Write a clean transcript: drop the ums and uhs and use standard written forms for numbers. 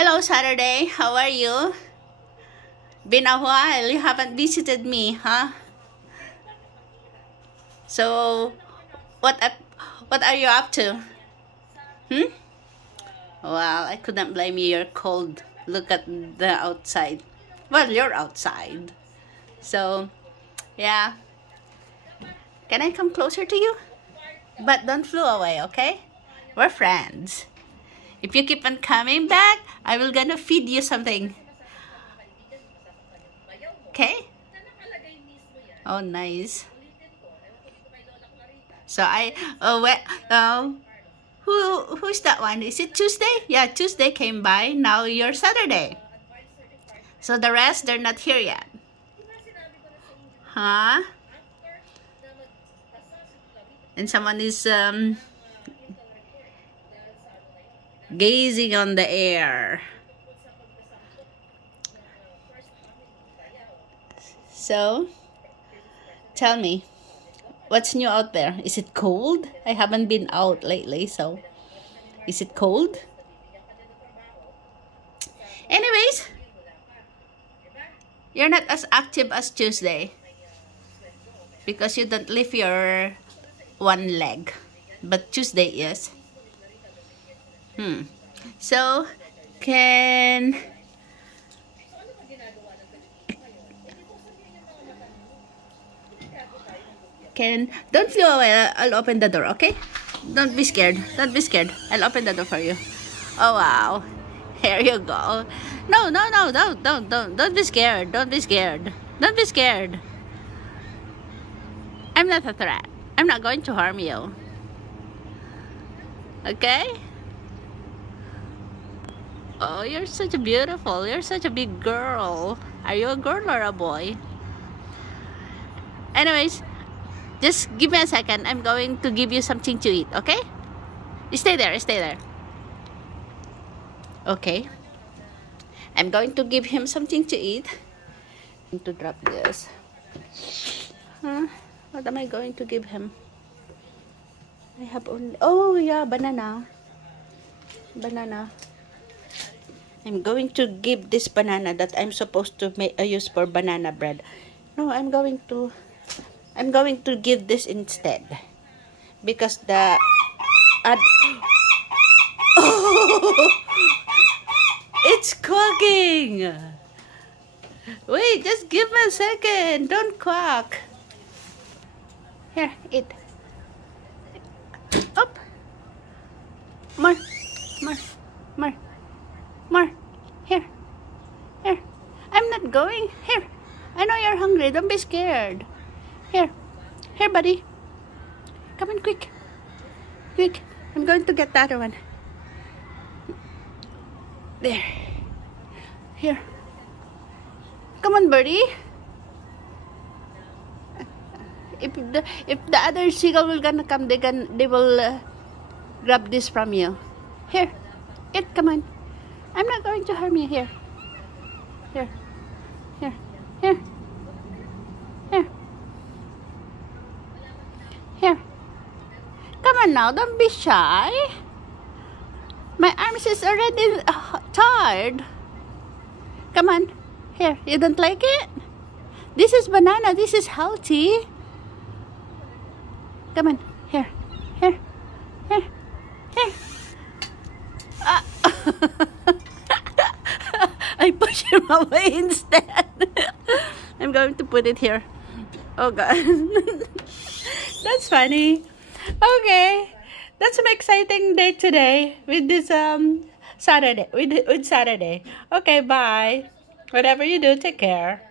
Hello, Saturday. How are you? Been a while. You haven't visited me, huh? So, what are you up to? Hmm? Well, I couldn't blame you. You're cold. Look at the outside. Well, you're outside. So, yeah. Can I come closer to you? But don't flew away, okay? We're friends. If you keep on coming back, I will gonna feed you something. Okay? Oh, nice. So who's that one? Is it Tuesday? Yeah, Tuesday came by. Now you're Saturday. So the rest, they're not here yet. Huh? And someone is gazing on the air. So, tell me, what's new out there? Is it cold? I haven't been out lately, so is it cold? Anyways, you're not as active as Tuesday because you don't lift your one leg, but Tuesday is. So, don't fly away. I'll open the door, okay? Don't be scared. Don't be scared. I'll open the door for you. Oh wow. Here you go. No, don't be scared. Don't be scared. Don't be scared. I'm not a threat. I'm not going to harm you. Okay? Oh, you're such a beautiful. You're such a big girl. Are you a girl or a boy? Anyways, just give me a second. I'm going to give you something to eat, okay? Stay there, stay there. Okay. I'm going to give him something to eat. I'm going to drop this. What am I going to give him? I have only... Oh, yeah, banana. Banana. I'm going to give this banana that I'm supposed to use for banana bread. No, I'm going to give this instead because the it's quacking. Wait, just give me a second. Don't quack. Here, eat. Up. More. Here. I'm not going. Here. I know you're hungry. Don't be scared. Here, buddy. Come on, quick. I'm going to get the other one. There. Here. Come on, birdie. If the other seagull will gonna come, they will grab this from you. Here, eat. Come on. I'm not going to harm you. Here. Come on now, don't be shy. My arms is already tired. Come on. Here, you don't like it? This is banana. This is healthy. Come on. Here. I push him away instead. I'm going to put it here. Oh God. That's funny. Okay. That's an exciting day today with this Saturday. With Saturday. Okay, bye. Whatever you do, take care.